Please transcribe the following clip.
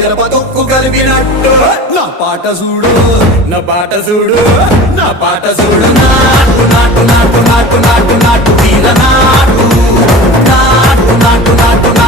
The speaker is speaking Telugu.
మిరప తొక్కు కలిపినట్టు నా పాట చూడు నా పాట చూడు నా పాట చూడు నాటు నాటు నాటు నాటు నాటు నాటు తీల నాటు నాటు నాటు నాటు నాటు